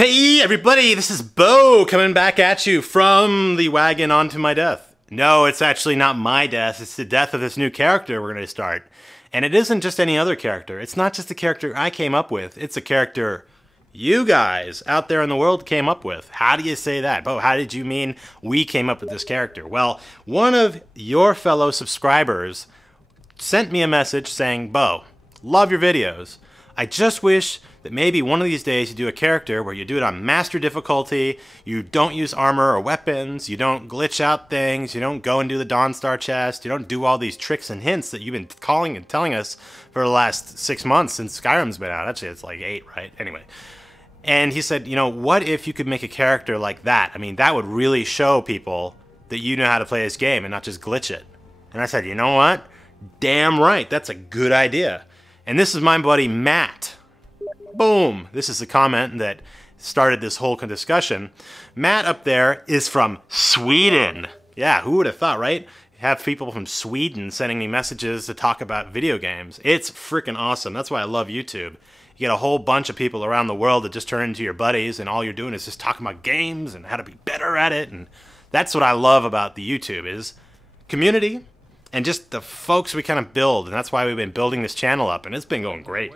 Hey everybody, this is Bo coming back at you from the wagon onto my death. No, it's actually not my death, it's the death of this new character we're going to start. And it isn't just any other character. It's not just a character I came up with, it's a character you guys out there in the world came up with. How do you say that? Bo, how did you mean we came up with this character? Well, one of your fellow subscribers sent me a message saying, Bo, love your videos. I just wish that maybe one of these days you do a character where you do it on master difficulty, you don't use armor or weapons, you don't glitch out things, you don't go and do the Dawnstarchest, you don't do all these tricks and hints that you've been calling and telling us for the last 6 months since Skyrim's been out. Actually, it's like 8, right? Anyway. And he said, you know, what if you could make a character like that? I mean, that would really show people that you know how to play this game and not just glitch it. And I said, you know what? Damn right, that's a good idea. And this is my buddy Matt. Boom! This is the comment that started this whole discussion. Matt up there is from Sweden. Yeah, who would have thought, right? Have people from Sweden sending me messages to talk about video games. It's freaking awesome. That's why I love YouTube. You get a whole bunch of people around the world that just turn into your buddies, and all you're doing is just talking about games and how to be better at it. And that's what I love about the YouTube is community and just the folks we kind of build. And that's why we've been building this channel up, and it's been going great.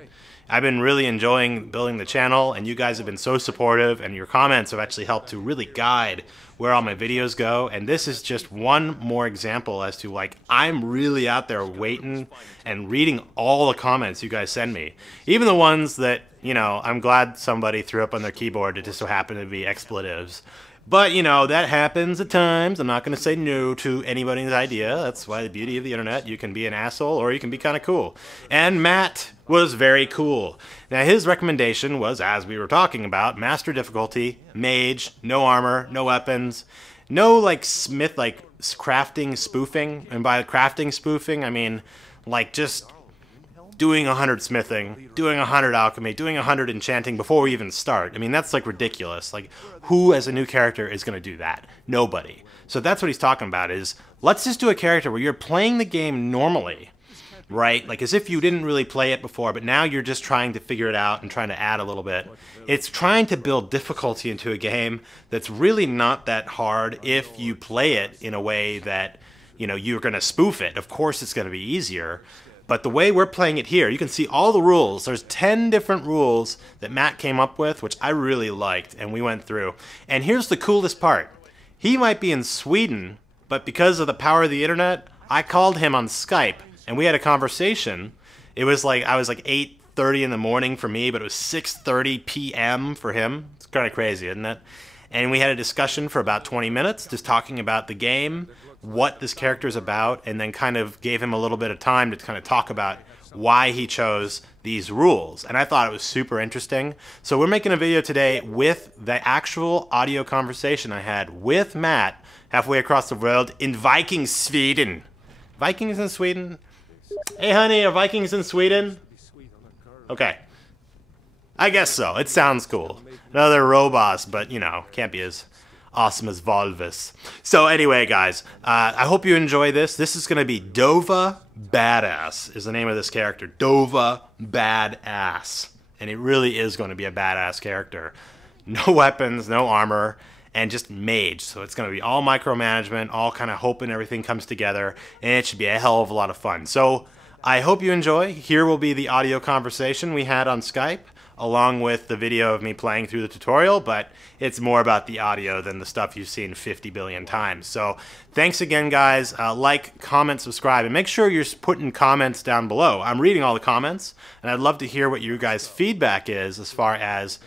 I've been really enjoying building the channel, and you guys have been so supportive, and your comments have actually helped to really guide where all my videos go. And this is just one more example as to, like, I'm really out there waiting and reading all the comments you guys send me. Even the ones that, you know, I'm glad somebody threw up on their keyboard that just so happened to be expletives. But, you know, that happens at times. I'm not going to say no to anybody's idea. That's why the beauty of the internet. You can be an asshole or you can be kind of cool. And Matt was very cool. Now, his recommendation was, as we were talking about, master difficulty, mage, no armor, no weapons, no, like, smith, like, crafting spoofing. And by crafting spoofing, I mean, like, just doing 100 smithing, doing 100 alchemy, doing 100 enchanting before we even start. I mean, that's like ridiculous. Like, who as a new character is going to do that? Nobody. So that's what he's talking about is, let's just do a character where you're playing the game normally, right? Like as if you didn't really play it before, but now you're just trying to figure it out and trying to add a little bit. It's trying to build difficulty into a game that's really not that hard if you play it in a way that, you know, you're going to spoof it. Of course it's going to be easier. But the way we're playing it here, you can see all the rules. There's 10 different rules that Matt came up with, which I really liked, and we went through. And here's the coolest part. He might be in Sweden, but because of the power of the internet, I called him on Skype, and we had a conversation. It was like, I was like 8:30 in the morning for me, but it was 6:30 p.m. for him. It's kind of crazy, isn't it? And we had a discussion for about 20 minutes, just talking about the game, what this character is about, and then kind of gave him a little bit of time to kind of talk about why he chose these rules. And I thought it was super interesting. So we're making a video today with the actual audio conversation I had with Matt halfway across the world in Viking, Sweden. Vikings in Sweden? Hey honey, are Vikings in Sweden? Okay. I guess so. It sounds cool. Another robots, but you know, can't be as awesome as Volvis. So anyway, guys, I hope you enjoy this. This is going to be Dova Badazz is the name of this character. Dova Badazz. And it really is going to be a badass character. No weapons, no armor, and just mage. So it's going to be all micromanagement, all kind of hoping everything comes together, and it should be a hell of a lot of fun. So I hope you enjoy. Here will be the audio conversation we had on Skype, along with the video of me playing through the tutorial, but it's more about the audio than the stuff you've seen 50 billion times. So thanks again, guys. Like, comment, subscribe, and make sure you're putting comments down below. I'm reading all the comments, and I'd love to hear what you guys' feedback is as far as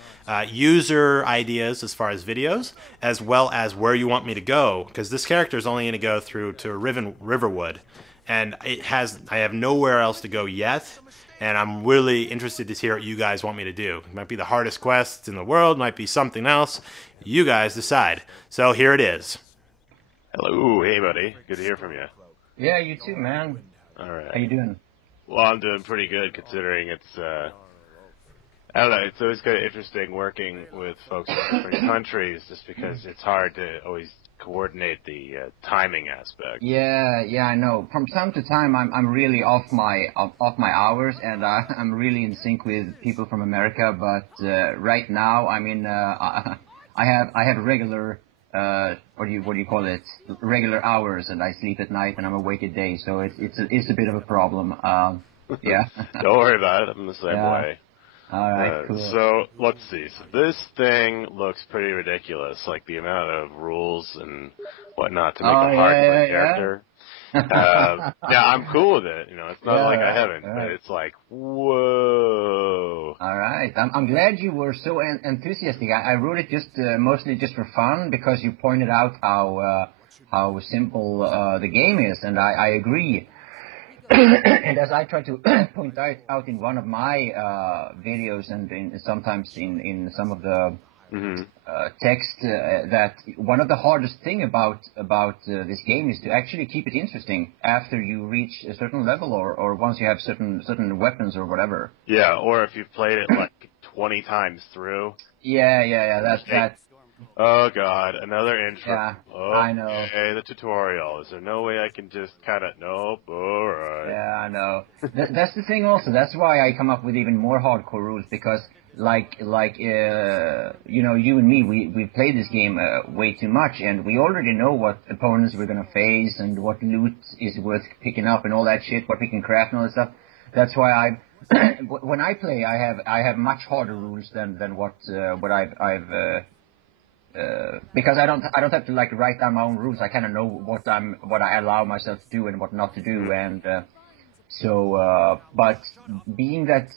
user ideas as far as videos, as well as where you want me to go, because this character is only going to go through to Riverwood, and I have nowhere else to go yet. And I'm really interested to hear what you guys want me to do. It might be the hardest quest in the world, might be something else. You guys decide. So here it is. Hello, hey buddy. Good to hear from you. Yeah, you too, man. All right. How you doing? Well, I'm doing pretty good considering it's, I don't know, it's always kind of interesting working with folks from different countries just because it's hard to always coordinate the timing aspect. Yeah, I know. From time to time, I'm really off my hours, and I'm really in sync with people from America. But right now, I mean, I have regular what do you call it? Regular hours, and I sleep at night, and I'm awake at day. So it's a bit of a problem. Yeah. Don't worry about it. I'm the same way. All right, cool. So let's see. So this thing looks pretty ridiculous, like the amount of rules and whatnot to make a hardcore character. Yeah, I'm cool with it. You know, it's not like I haven't, but it's like, whoa. All right, I'm glad you were so enthusiastic. I wrote it just mostly just for fun because you pointed out how simple the game is, and I agree. And as I try to point out in one of my videos, and sometimes in some of the text, that one of the hardest thing about this game is to actually keep it interesting after you reach a certain level, or once you have certain weapons or whatever. Yeah, or if you've played it like 20 times through. Yeah. That's. Oh God, another intro. Yeah, I know. Okay, the tutorial. Is there no way I can just kind of, nope, alright. Yeah, I know. That's the thing also. That's why I come up with even more hardcore rules, because like you know, you and me, we played this game way too much, and we already know what opponents we're gonna face, and what loot is worth picking up, and all that shit, what we can craft and all that stuff. That's why when I play, I have much harder rules than what I've because I don't have to like write down my own rules. I kind of know what I allow myself to do and what not to do, and but being that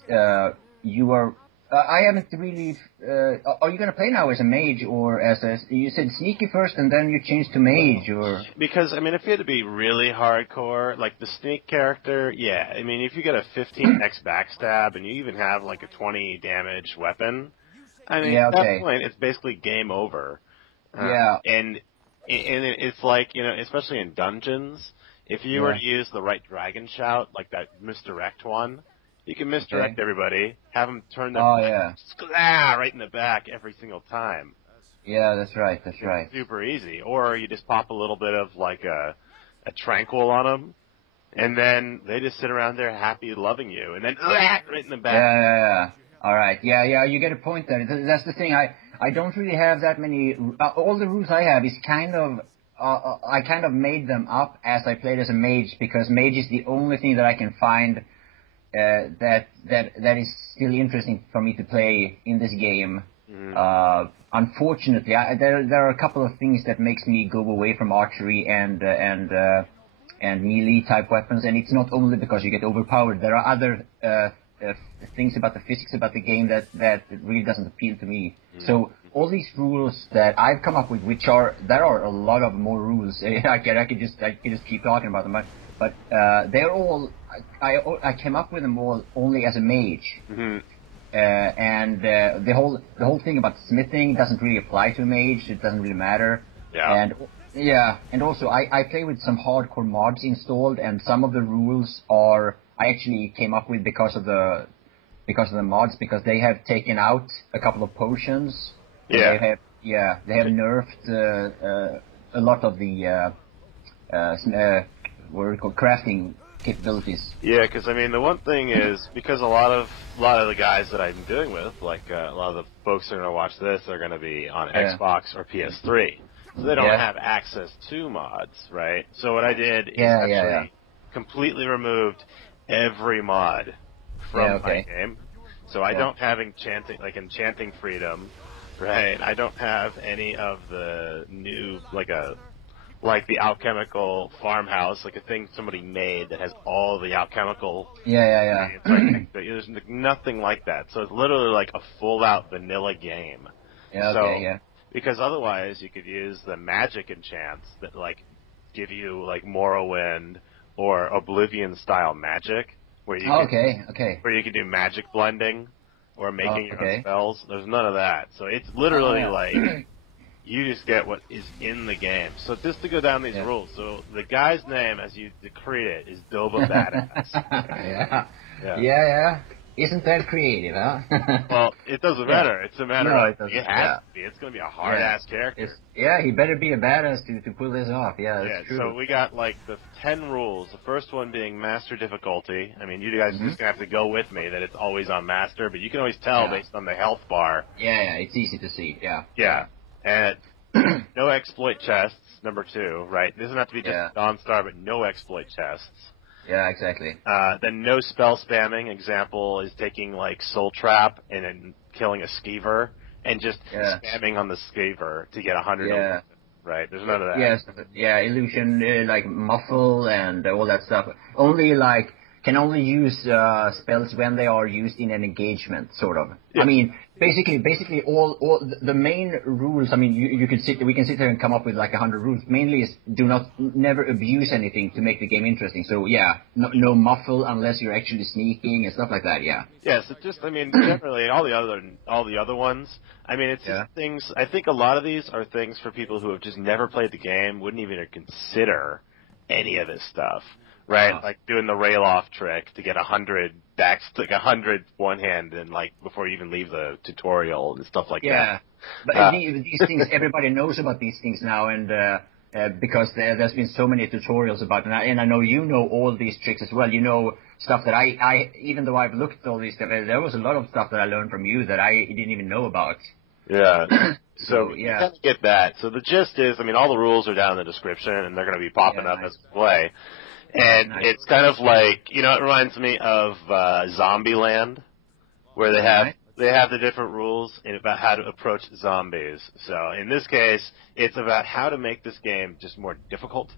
you are, I haven't really. Are you gonna play now as a mage, or as you said sneaky first and then you changed to mage, or? Because I mean, if you had to be really hardcore, like the sneak character, yeah. I mean, if you get a 15x backstab and you even have like a 20 damage weapon. I mean, at that point, it's basically game over. And it's like, you know, especially in dungeons, if you were to use the right dragon shout, like that misdirect one, you can misdirect everybody, have them turn their right in the back every single time. Yeah, that's right. It's super easy. Or you just pop a little bit of like a tranquil on them, and then they just sit around there happy loving you, and then right in the back. Yeah. All right. Yeah, you get a point there. That's the thing. I don't really have that many. All the rules I have is kind of. I kind of made them up as I played as a mage, because mage is the only thing that I can find that is still interesting for me to play in this game. Unfortunately, there are a couple of things that makes me go away from archery and melee type weapons, and it's not only because you get overpowered. There are other things about the physics about the game that really doesn't appeal to me. So all these rules that I've come up with, there are a lot of more rules. I could just keep talking about them, but they're all I came up with them all only as a mage. And the whole thing about smithing doesn't really apply to a mage. It doesn't really matter. And also I play with some hardcore mods installed, and some of the rules I actually came up with because of the mods, because they have taken out a couple of potions. They have nerfed a lot of the what are called crafting capabilities. Yeah, because I mean the one thing is, because a lot of the guys that I'm doing with, like a lot of the folks that are going to watch this, are going to be on Xbox or PS3, so they don't have access to mods, right? So what I did is actually completely removed every mod from my game. So I don't have enchanting freedom, right? I don't have any of the new like the alchemical farmhouse, like a thing somebody made that has all the alchemical. It's like, there's nothing like that. So it's literally like a full out vanilla game. Because otherwise you could use the magic enchants that like give you like Morrowind or Oblivion style magic, where you where you can do magic blending or making your own spells. There's none of that. So it's literally like you just get what is in the game. So just to go down these rules. So the guy's name, as you decreed it, is Dova Badazz. Isn't that creative, huh? Well, it doesn't matter. It's a matter of it has to be. It's going to be a hard-ass character. He better be a badass to pull this off. Yeah, that's true. So we got, like, the 10 rules. The first one being master difficulty. I mean, you guys are just going to have to go with me that it's always on master, but you can always tell based on the health bar. Yeah, it's easy to see, Yeah. And no exploit chests, number 2, right? It doesn't have to be just Dawnstar, but no exploit chests. Yeah, exactly. Then no spell spamming. Example is taking, like, Soul Trap and then killing a Skeever and just spamming on the Skeever to get 100. Yeah. Right? There's none of that. Yes, illusion, like muffle and all that stuff. Only, like, can only use spells when they are used in an engagement, sort of. Yeah. I mean, basically all the main rules. I mean, we can sit there and come up with like 100 rules. Mainly is never abuse anything to make the game interesting. So no muffle unless you're actually sneaking and stuff like that. Yeah. Yeah. So just, I mean, generally all the other ones. I mean, it's just things. I think a lot of these are things for people who have just never played the game, wouldn't even consider any of this stuff. Right, like doing the rail-off trick to get 100 decks, like 100 one-hand, and like before you even leave the tutorial and stuff like that. Yeah, but these things, everybody knows about these things now, and because there's been so many tutorials about it, and I know you know all these tricks as well. You know stuff that I even though I've looked at all these stuff, there was a lot of stuff that I learned from you that I didn't even know about. Yeah. So you kind of get that. So the gist is, I mean, all the rules are down in the description, and they're going to be popping up as we play. And it's kind of like, you know, it reminds me of Zombieland, where they have the different rules about how to approach zombies. So in this case, it's about how to make this game just more difficult.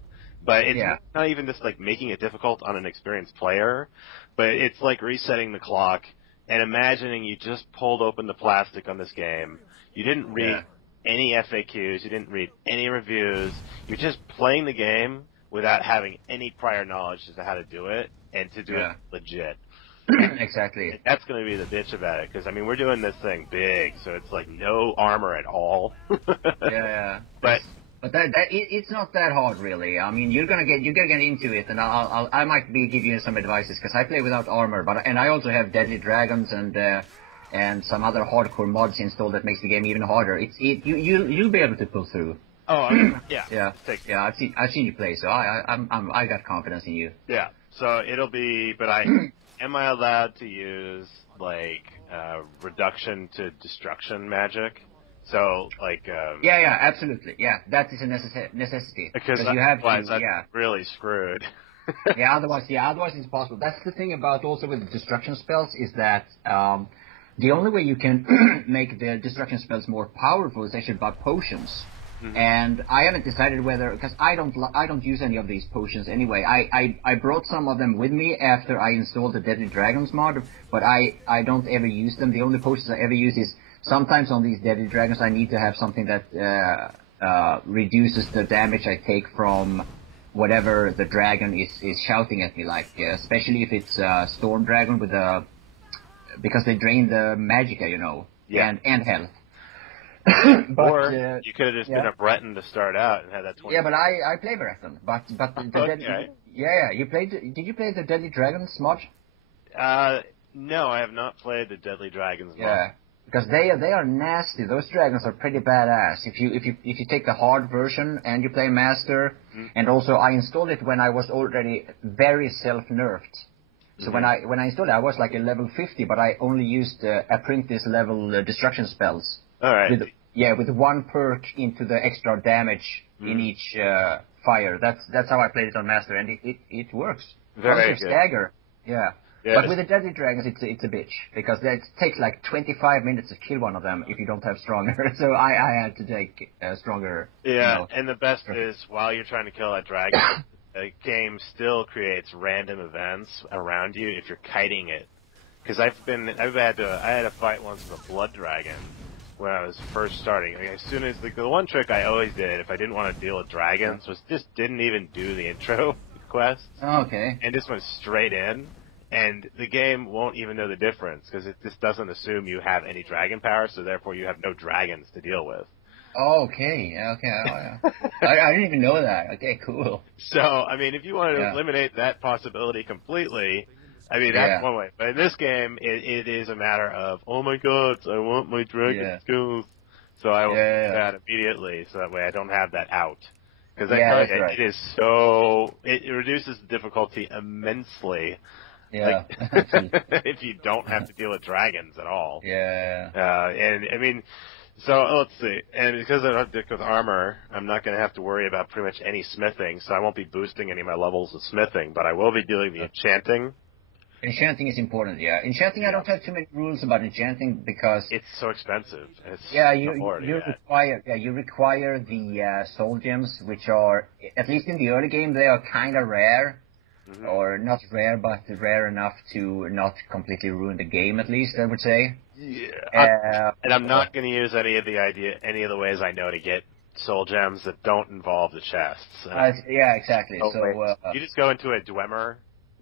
But it's not even just like making it difficult on an experienced player, but it's like resetting the clock and imagining you just pulled open the plastic on this game. You didn't read any FAQs, you didn't read any reviews. You're just playing the game without having any prior knowledge as to how to do it, and to do it legit. Exactly. And that's going to be the bitch about it, because, I mean, we're doing this thing big, so it's like no armor at all. But it's not that hard, really. I mean, you're gonna get into it, and I might give you some advices, because I play without armor, and I also have Deadly Dragons and some other hardcore mods installed that makes the game even harder. You'll be able to pull through. Oh, yeah. I've seen you play, so I got confidence in you. Yeah. So it'll be, but am I allowed to use like reduction to destruction magic? So like. Yeah, absolutely. Yeah, that is a necessity because you have to. Really screwed. Otherwise it's possible. That's the thing about also with the destruction spells is that the only way you can make the destruction spells more powerful is actually by potions. Mm-hmm. And I haven't decided whether, because I don't use any of these potions anyway. I brought some of them with me after I installed the Deadly Dragons mod, but I don't ever use them. The only potions I ever use is sometimes on these Deadly Dragons I need to have something that reduces the damage I take from whatever the dragon is shouting at me, like especially if it's Storm Dragon with because they drain the magicka, you know, and health. But, or you could have just been a Breton to start out and had that 20. Yeah, but I play Breton. But Did you play the Deadly Dragons mod? No, I have not played the Deadly Dragons mod. Yeah, because they are nasty. Those dragons are pretty badass. If you take the hard version and you play Master, and also I installed it when I was already very self-nerfed. So when I installed it, I was like a level 50, but I only used apprentice level destruction spells. All right. With one perk into the extra damage in each fire. That's how I played it on Master, and it works. Very good. Stagger. Yeah. But with the Deadly Dragons, it's a bitch, because it takes like 25 minutes to kill one of them if you don't have stronger. So I had to take stronger. Yeah, and the best is while you're trying to kill that dragon, the game still creates random events around you if you're kiting it. Because I had a fight once with a blood dragon when I was first starting. I mean, as soon as the one trick I always did if I didn't want to deal with dragons was just didn't even do the intro quests. Oh, okay. And just went straight in, and the game won't even know the difference because it just doesn't assume you have any dragon power, so therefore you have no dragons to deal with. Oh, okay. Oh, I didn't even know that. Okay, cool. So, I mean, if you wanted to eliminate that possibility completely, I mean, that's one way. But in this game, it is a matter of, oh my god, I want my dragon skills. So I will do that immediately, so that way I don't have that out. Because it is so, it reduces the difficulty immensely. Yeah. If you don't have to deal with dragons at all. Yeah. And I mean, so let's see. And because I don't stick with armor, I'm not going to have to worry about pretty much any smithing, so I won't be boosting any of my levels of smithing, but I will be doing the enchanting. Enchanting is important, yeah. Enchanting, I don't have too many rules about enchanting because it's so expensive. It's you require the soul gems, which are, at least in the early game, they are kind of rare, or not rare, but rare enough to not completely ruin the game. At least I would say. Yeah, and I'm not going to use any of the ways I know to get soul gems that don't involve the chests. Yeah, exactly. So you just go into a Dwemer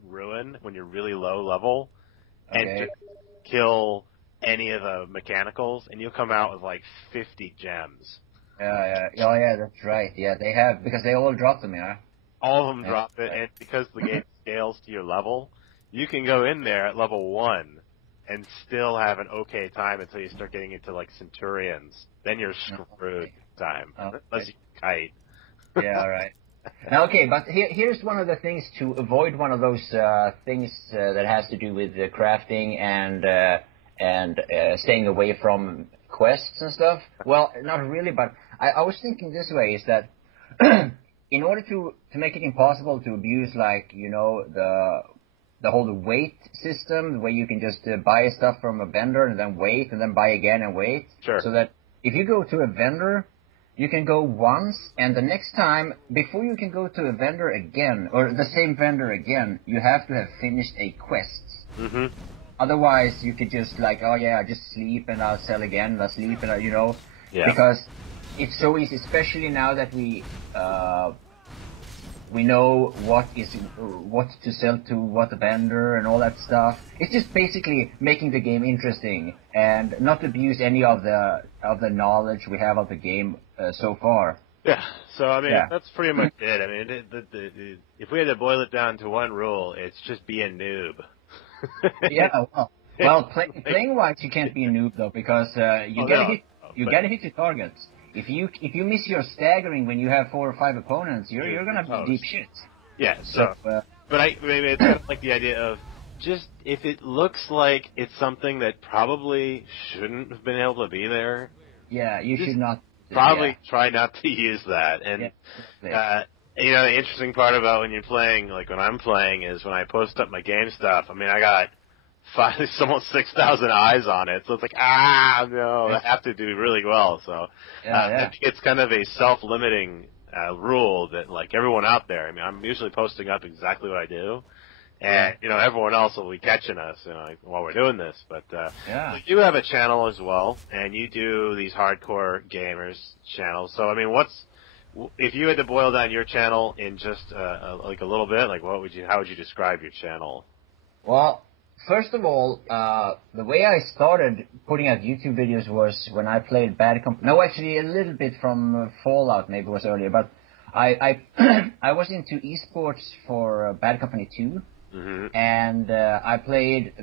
ruin when you're really low level and just kill any of the mechanicals and you'll come out with like 50 gems. Yeah, that's right. Yeah, they have, because they all drop them, yeah. All of them drop it, and because the game scales to your level, you can go in there at level 1 and still have an okay time until you start getting into like Centurions. Then you're screwed time. Unless you kite. Yeah, right. Now, okay, but here's one of the things to avoid one of those things that has to do with crafting and staying away from quests and stuff. Well, not really, but I was thinking this way, is that in order to make it impossible to abuse, like, you know, the whole wait system, where you can just buy stuff from a vendor and then wait and then buy again and wait. Sure. So that if you go to a vendor, you can go once, and the next time, before you can go to a vendor again, or the same vendor again, you have to have finished a quest. Mm-hmm. Otherwise, you could just like, oh yeah, I just sleep and I'll sell again, I'll sleep and you know, yeah. Because it's so easy, especially now that we know what to sell to what vendor and all that stuff. It's just basically making the game interesting and not abuse any of the knowledge we have of the game so far. Yeah. So I mean, that's pretty much it. I mean, if we had to boil it down to one rule, it's just be a noob. Yeah. Well, playing wise, you can't be a noob though, because you gotta hit your targets. If you miss your staggering when you have 4 or 5 opponents, you're gonna be deep shit. Yeah. So, but maybe it's kind of like the idea of just, if it looks like it's something that probably shouldn't have been able to be there. Yeah, you should not. Probably try not to use that. And you know, the interesting part about when you're playing, like when I'm playing, is when I post up my game stuff. I mean, I got almost 6,000 eyes on it, so it's like, no, I have to do really well. So I think it's kind of a self-limiting rule that, like, everyone out there, I mean, I'm usually posting up exactly what I do, and you know, everyone else will be catching us, you know, while we're doing this. But you have a channel as well, and you do these hardcore gamers channels. So I mean, if you had to boil down your channel in just like a little bit, like how would you describe your channel? Well, first of all, the way I started putting out YouTube videos was when I played Bad Company. No, actually, a little bit from Fallout, maybe it was earlier. But I was into esports for Bad Company 2, and I played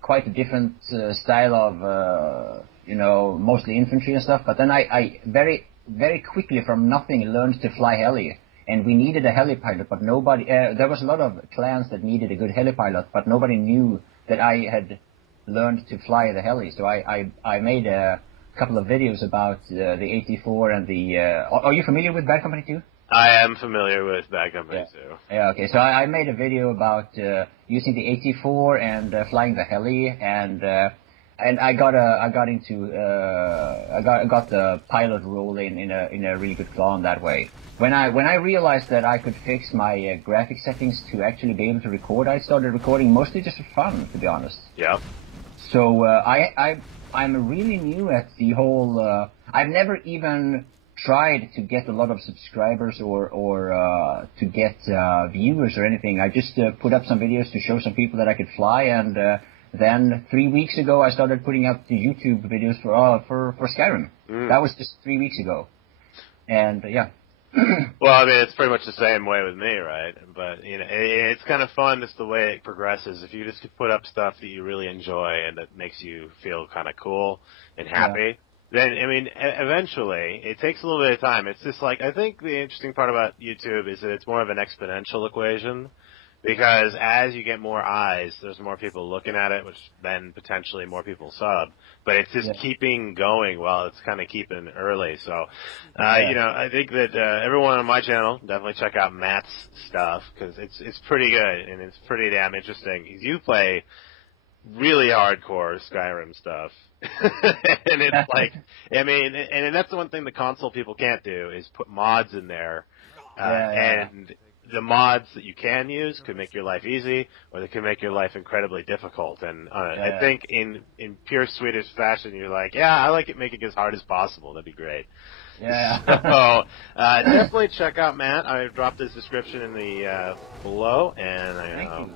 quite a different style of, you know, mostly infantry and stuff. But then I very, very quickly from nothing learned to fly heli. And we needed a heli-pilot, but nobody... there was a lot of clans that needed a good heli-pilot, but nobody knew that I had learned to fly the heli. So I made a couple of videos about the AT4 and the... are you familiar with Bad Company 2? I am familiar with Bad Company 2. Yeah, okay. So I made a video about using the AT4 and flying the heli, and I got the pilot role in a really good clan that way. When I realized that I could fix my graphic settings to actually be able to record, I started recording mostly just for fun, to be honest. Yeah. So I'm really new at the whole. I've never even tried to get a lot of subscribers or to get viewers or anything. I just put up some videos to show some people that I could fly, and then 3 weeks ago I started putting up the YouTube videos for Skyrim. That was just 3 weeks ago, and yeah. Well, I mean, it's pretty much the same way with me, right? But, you know, it's kind of fun just the way it progresses. If you just put up stuff that you really enjoy and that makes you feel kind of cool and happy, then, I mean, eventually, it takes a little bit of time. It's just like, I think the interesting part about YouTube is that it's more of an exponential equation. Because as you get more eyes, there's more people looking at it, which then potentially more people sub. But it's just keeping going while it's kind of keeping early. So, you know, I think that everyone on my channel, definitely check out Matt's stuff, because it's pretty good, and it's pretty damn interesting. You play really hardcore Skyrim stuff. And it's like, I mean, and that's the one thing the console people can't do, is put mods in there. And the mods that you can use could make your life easy, or they can make your life incredibly difficult. And I think in pure Swedish fashion, you're like, yeah, I like it, make it as hard as possible. That'd be great. Yeah. So definitely check out Matt. I dropped his description in the below, and Thank you.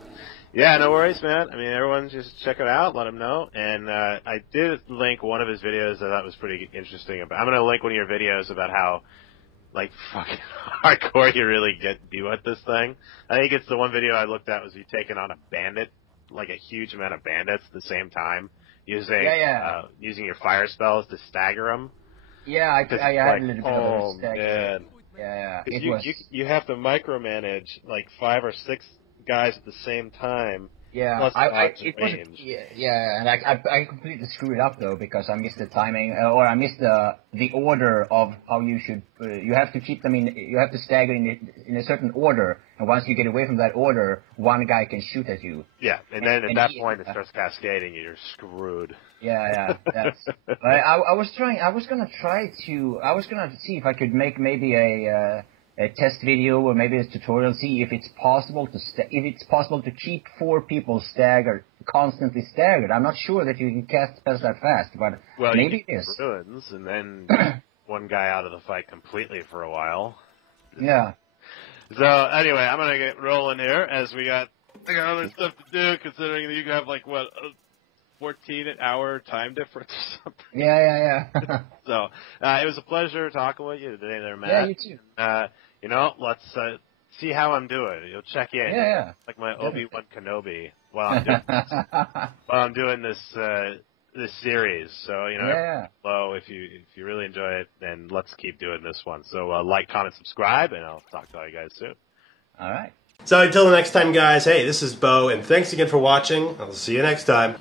yeah, no worries, man. I mean, everyone just check it out, let him know. And I did link one of his videos that I thought was pretty interesting. I'm going to link one of your videos about how, like, fucking hardcore you really do at this thing. I think it's the one video I looked at was you taking on a bandit, like a huge amount of bandits at the same time, using using your fire spells to stagger them. Yeah, I had a little bit of a stagger. Man. Yeah, you have to micromanage like 5 or 6 guys at the same time. Yeah, plus it was, and I completely screwed it up though, because I missed the timing, or I missed the order of how you should. You have to keep them you have to stagger in a certain order, and once you get away from that order, one guy can shoot at you. Yeah, and then at that point it starts cascading, and you're screwed. Yeah, that's. I was gonna see if I could make maybe a test video or maybe a tutorial, see if it's possible to keep 4 people constantly staggered. I'm not sure that you can cast spells that fast, but maybe it is. Ruins, and then one guy out of the fight completely for a while. Yeah. So anyway, I'm gonna get rolling here, as we got other stuff to do, considering that you have like what, 14-hour time difference or something. Yeah. So it was a pleasure talking with you today, there, Matt. Yeah, you too. You know, let's see how I'm doing. You'll check in. Yeah. Like my Obi-Wan Kenobi while I'm doing this this series. So, you know, below, if you really enjoy it, then let's keep doing this one. So like, comment, subscribe, and I'll talk to all you guys soon. All right. So until the next time, guys, hey, this is Bo, and thanks again for watching. I'll see you next time.